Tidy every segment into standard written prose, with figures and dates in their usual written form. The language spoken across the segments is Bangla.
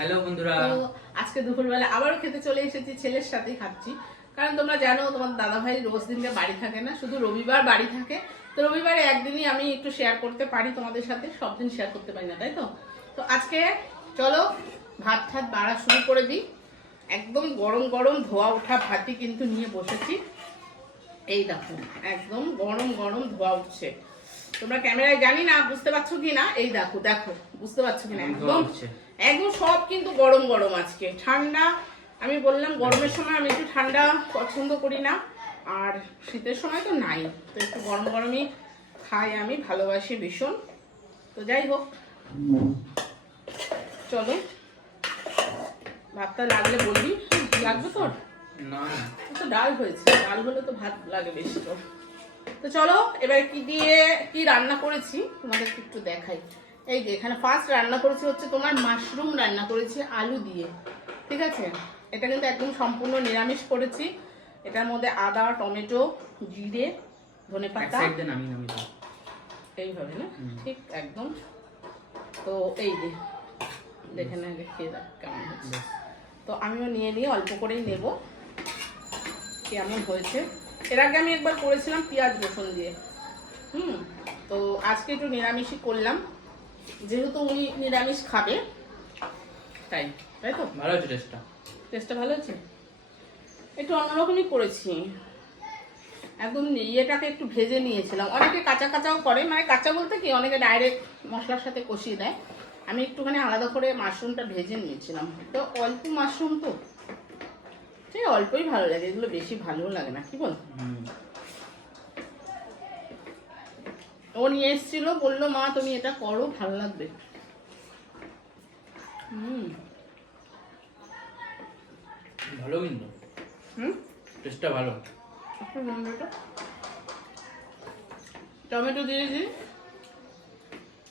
হ্যালো বন্ধুরা, তো আজকে দুপুরবেলা আবারও খেতে চলে এসেছি, ছেলের সাথেই খাচ্ছি। কারণ তোমরা জানো তোমার দাদা ভাই রোজ দিনকে বাড়ি থাকে না, শুধু রবিবার বাড়ি থাকে। তো রবিবারে একদিনই আমি একটু শেয়ার করতে পারি তোমাদের সাথে, সব দিন শেয়ার করতে পারি না, তাই তো। তো আজকে চলো ভাত ঠাত বাড়া শুরু করে দিই। একদম গরম গরম ধোয়া ওঠা ভাতই কিন্তু নিয়ে বসেছি। এই দেখো একদম গরম গরম ধোয়া উঠছে। তোমরা ক্যামেরায় জানি না বুঝতে পারছো কি না, এই দেখো দেখো বুঝতে পারছো কি না, একদম একদম সব কিন্তু গরম গরম। আজকে ঠান্ডা, আমি বললাম গরমের সময় আমি একটু ঠান্ডা পছন্দ করি না, আর শীতের সময় তো নাই, তো একটু গরম গরমই খাই, আমি ভালোবাসি ভীষণ। তো যাই হোক, চলো ভাতটা লাগলে বলবি, লাগবে তোর? না তো ডাল হয়েছে, ডাল হলে তো ভাত লাগে বেশি। তো চলো এবার কি দিয়ে কি রান্না করেছি তোমাদেরকে একটু দেখাই। এই যে এখানে ফার্স্ট রান্না করেছি হচ্ছে তোমার মাশরুম রান্না করেছি আলু দিয়ে, ঠিক আছে। এটা কিন্তু একদম সম্পূর্ণ নিরামিষ করেছি। এটার মধ্যে আদা, টমেটো, জিরে, ধনেপাতা, এইভাবে না, ঠিক একদম। তো এই যে দেখে না, খেয়ে দেখ কেমন হচ্ছে। তো আমিও নিয়ে নিয়ে অল্প করেই নেব, কেমন হয়েছে। এর আগে আমি একবার করেছিলাম পেঁয়াজ রসুন দিয়ে। তো আজকে একটু নিরামিষই করলাম, যেহেতু উনি নিরামিষ খাবে, তাই তাই তো। ভালো হয়েছে টেস্টটা। টেস্টটা ভালো হয়েছে, একটু অন্যরকমই করেছি। একদম ইয়েটাকে একটু ভেজে নিয়েছিলাম। অনেকে কাঁচা কাঁচাও করে, মানে কাঁচা বলতে কি, অনেকে ডাইরেক্ট মশলার সাথে কষিয়ে দেয়। আমি একটুখানি আলাদা করে মাশরুমটা ভেজে নিয়েছিলাম। তো অল্প মাশরুম তো, ঠিক অল্পই ভালো লাগে, এগুলো বেশি ভালো লাগে না, কি বল। ও নিয়ে এসেছিল, বললো মা তুমি এটা করো, ভালো লাগবে। ভালো কিন্তু টেস্টটা ভালো। টমেটো দিয়েছি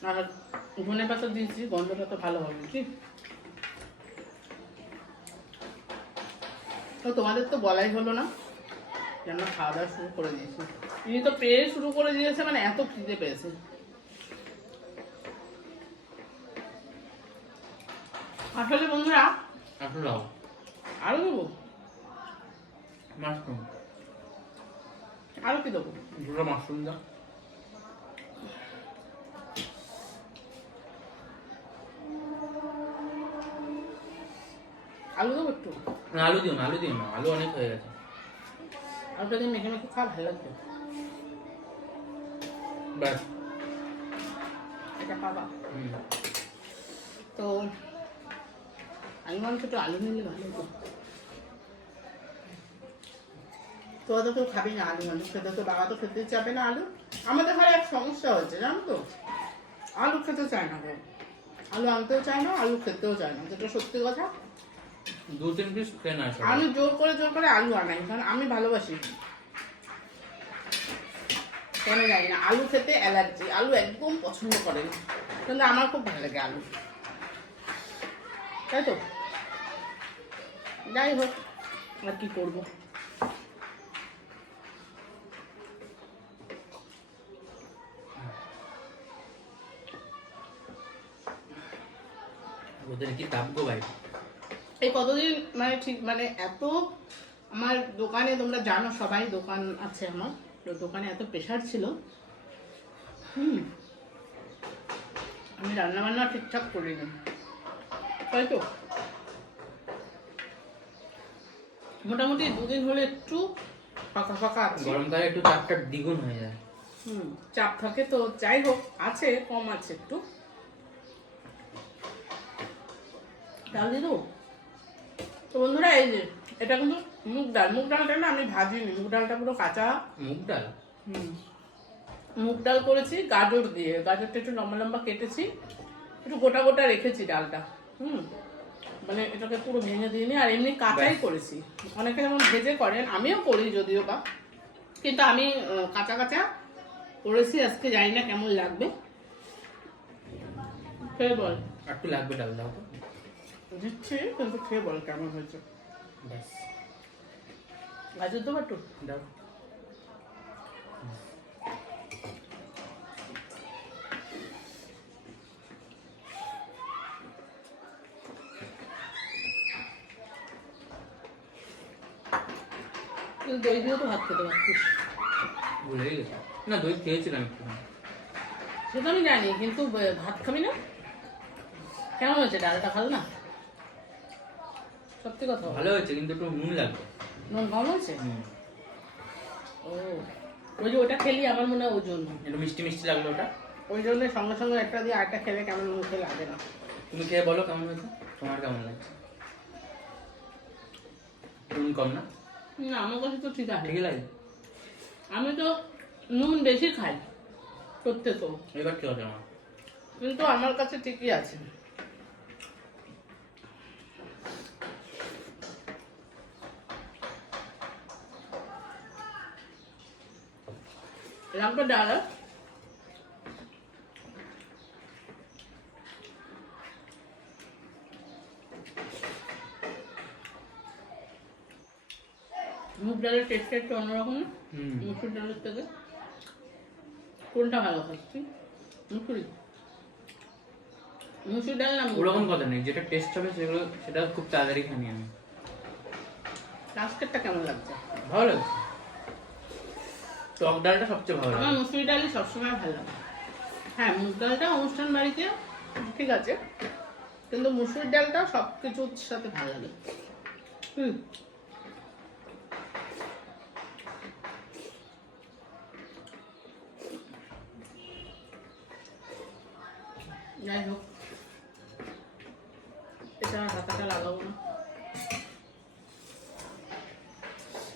আর ধনে পাতা দিয়েছি, গন্ধটা তো ভালো হবে কি। তো তোমাদের তো বলাই হলো না, যেন খাওয়া দাওয়া শুরু করে দিয়েছি। তিনি তো পেয়ে শুরু করে দিয়েছে, মানে এত খিদে পেয়েছে। আসলে বন্ধুরা আরো দেবো, মাশরুম, আরো কি দেবো? দুটো মাশরুম দাও। আলু দেবো একটু? না আলু দিও না, আলু দিও না, আলু অনেক হয়ে গেছে। আলুটা দিয়ে মেখে মেখে খাওয়া ভালো লাগবে। ব্যাস এটা পাবা। তো আমি বলছি একটু আলু নিলে ভালো হতো। তোরা তো কেউ খাবি না আলু, আলু খেতে তো বাবা তো খেতেই চাবে না আলু। আমাদের ঘরে এক সমস্যা হয়েছে জানো তো, আলু খেতে চায় না কেউ, আলু আনতেও চায় না, আলু খেতেও চায় না, যেটা সত্যি কথা। 2-3 পিস খেয়ে না। আমি জোর করে আলু আনাই, কারণ আমি ভালোবাসি, কেন জানি না, আলু খেতে অ্যালার্জি, আলু একদম পছন্দ করে না, কিন্তু আমার খুব ভালো লাগে আলু, তাই তো। যাই হোক, আর কি করবো। ওদের কি তাপ গো ভাই। এই কতদিন মানে ঠিক মানে এত আমার দোকানে, তোমরা জানো সবাই দোকান আছে আমার, তো দোকানে এত প্রেশার ছিল। আমি রান্না বান্না ঠিকঠাক করিনি, তাই তো। মোটামুটি 2 দিন হলে একটু ফাঁকা ফাঁকা আছে। গরমকালে একটু চাপটা দ্বিগুণ হয়ে যায়। চাপ থাকে তো, যাই হোক আছে, কম আছে একটু। ডাল দিয়ে দেবো তো বন্ধুরা। এই যে এটা কিন্তু মুগ ডাল, মুগ ডালটা না আমি ভাজিনি, মুগ ডালটা পুরো কাঁচা। মুগ ডাল? মুগ ডাল করেছি গাজর দিয়ে, গাজরটা একটু লম্বা লম্বা কেটেছি, একটু গোটা গোটা রেখেছি ডালটা। মানে এটাকে পুরো ভেঙে দিইনি, আর এমনি কাঁচাই করেছি। অনেকে যেমন ভেজে করেন, আমিও করি যদিও বা, কিন্তু আমি কাঁচা কাঁচা করেছি আজকে, জানি না কেমন লাগবে, খেয়ে বল। একটু লাগবে, ডাল দাও তো। দিচ্ছি, কিন্তু খেয়ে বল কেমন হয়েছে। ব্যাস, গাজর দেবো একটু দাও। তুই দই দিয়েও তো ভাত খেতে পারতিস। ভুলেই গেছি। না দই খেয়েছিলাম একটু। সেটা আমি জানি, কিন্তু ভাত খাবি না? কেমন হয়েছে? ডালটা ভালো না? সত্যি কথা বল। ভালো হয়েছে কিন্তু একটু নুন লাগবে। নুন কম হয়েছে? হুম। ও, ওই যে ওটা খেলি আমার মনে হয় ওই জন্য। একটু মিষ্টি মিষ্টি লাগলো ওটা। ওই জন্য সঙ্গে সঙ্গে একটা দিয়ে আরেকটা খেলে কেমন মুখে লাগে না। তুমি খেয়ে বলো কেমন হয়েছে, তোমার কেমন লাগছে? নুন কম না? না, আমার কাছে তো ঠিক আছে। ঠিকই লাগে। আমি তো নুন বেশি খাই করতে তো, এবার কি হবে আমার? কিন্তু আমার কাছে ঠিকই আছে। লাগবে ডাল? মুগ ডালের টেস্টটা একটু অন্যরকম না? হুম। মুসুর ডালের থেকে কোনটা ভালো খাচ্ছি? মুসুরি? মুসুর ডাল না মুগ ওরকম ডাল? কথা নেই, যেটা টেস্ট হবে সেটা খুব তাড়াতাড়ি খানি আমি। আজকেরটা কেমন লাগছে? ভালো লাগছে। টক ডালটা সবচেয়ে ভালো আমার লাগে। মুসুরি ডালই সবসময় ভালো লাগে। হ্যাঁ, মুগ ডালটা অনুষ্ঠান বাড়িতে ঠিক আছে, কিন্তু মুসুর ডালটা সব কিছুর সাথে ভালো লাগে। হুম। যাই হোক, এটা আর হাতাটা লাগাবো না।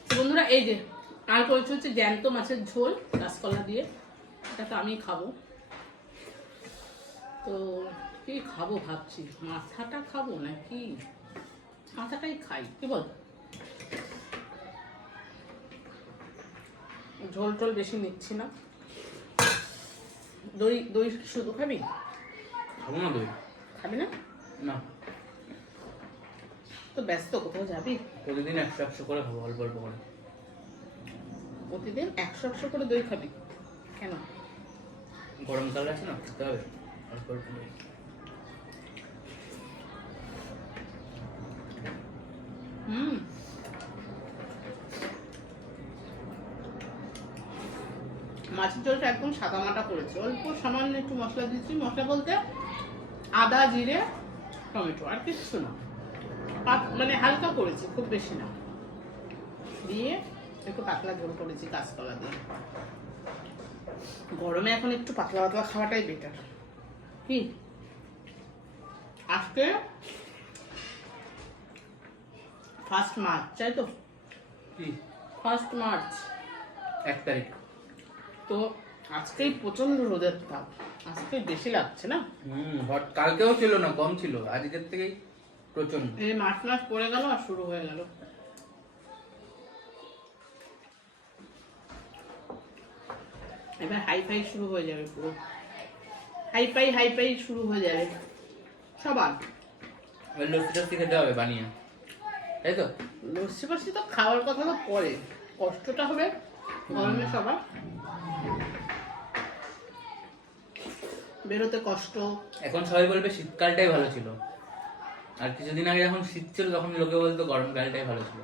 তো বন্ধুরা, এই যে আর করেছি হচ্ছে জ্যান্ত মাছের ঝোল কাঁচকলা দিয়ে। এটা তো আমি খাবো। তো কি খাবো ভাবছি, মাথাটা খাবো নাকি? মাথাটাই খাই, কি বল? ঝোল টোল বেশি নিচ্ছি না। দই দই শুধু খাবি? খাবো না দই। খাবি না? না, তো ব্যস্ত, কোথাও যাবি? প্রতিদিন 100 করে খাবো, অল্প অল্প করে। প্রতিদিন 100 করে দই খাবি? কেন? গরমকাল আছে না, খেতে হবে অল্প অল্প করে। হুম। মাছের ঝোলটা একদম সাদা মাটা করেছে, অল্প সামান্য একটু মশলা দিচ্ছি। মশলা বলতে আদা, জিরে, টমেটো, আর কিচ্ছু না। মানে হালকা করেছি, খুব বেশি না। দিয়ে একটু পাতলা ঝোল করেছি কাঁচকলা দিয়ে। গরমে এখন একটু পাতলা পাতলা খাওয়াটাই বেটার। কি আজকে 1 মার্চ, তাই তো? কি 1 মার্চ, 1 তারিখ? তো আজকেই প্রচন্ড রোদের তাপ, আজকে বেশি লাগছে না? হট কালকেও ছিল না, কম ছিল, আজকের থেকেই প্রচন্ড। এই মার্চ মাস পড়ে গেল আর শুরু হয়ে গেল। এবার হাইফাই শুরু হয়ে যাবে, পুরো হাইফাই শুরু হয়ে যাবে সবার। ওই লস্যি টস্যি খেতে হবে বানিয়ে, তাই তো? লস্যি ফস্যি তো খাওয়ার কথা তো পরে, কষ্টটা হবে গরমে সবার, বেরোতে কষ্ট। এখন সবাই বলবে শীতকালটাই ভালো ছিল, আর কিছুদিন আগে যখন শীত ছিল তখন লোকে বলতো গরমকালটাই ভালো ছিল।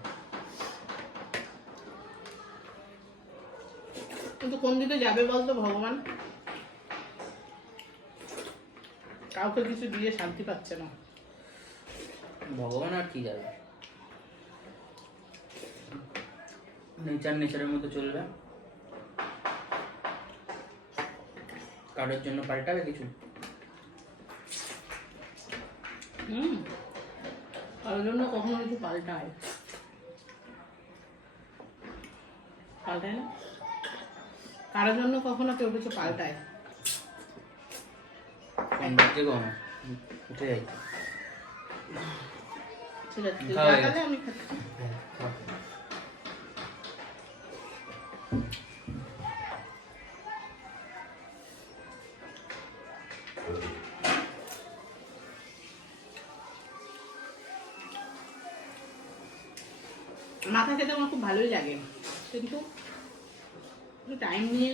কিন্তু কোন দিকে যাবে বলতো ভগবান? কাউকে কিছু দিয়ে শান্তি পাচ্ছে না। ভগবান আর কি যাবে, নেচারের মতো চলবে। কারোর জন্য পাল্টাবে কিছু? কারোর জন্য কখনো কিছু পাল্টায়? পাল্টায় না। কারোর জন্য কখনো কেউ কিছু পাল্টায়? ফোন বাজছে গো আমার, উঠে যাই। ঠিক আছে, তুই খাওয়া হয়ে যা, গেছে। তাহলে আমি খাচ্ছি। মাথা খেতে আমার খুব ভালোই লাগে, কিন্তু টাইম নিয়ে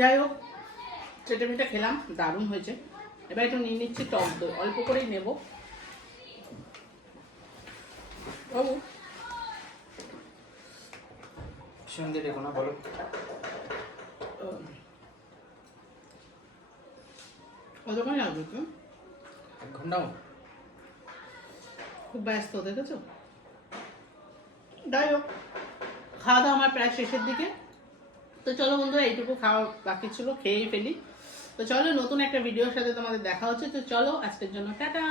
যাই হোক চেটে মেটে খেলাম, দারুণ হয়েছে। এবার একটু নিয়ে নিচ্ছি টক দই, অল্প করেই নেব। বাবু সঙ্গে দেখো না, বলো। কতক্ষণ লাগবে তো? 1 ঘন্টা মতো। খুব ব্যস্ত দেখেছো। যাই হোক খাওয়া দাওয়া আমার প্রায় শেষের দিকে। তো চলো বন্ধুরা, এইটুকু খাওয়া বাকি ছিল, খেয়েই ফেলি। তো চলো নতুন একটা ভিডিওর সাথে তোমাদের দেখা হচ্ছে। তো চলো আজকের জন্য টাটা।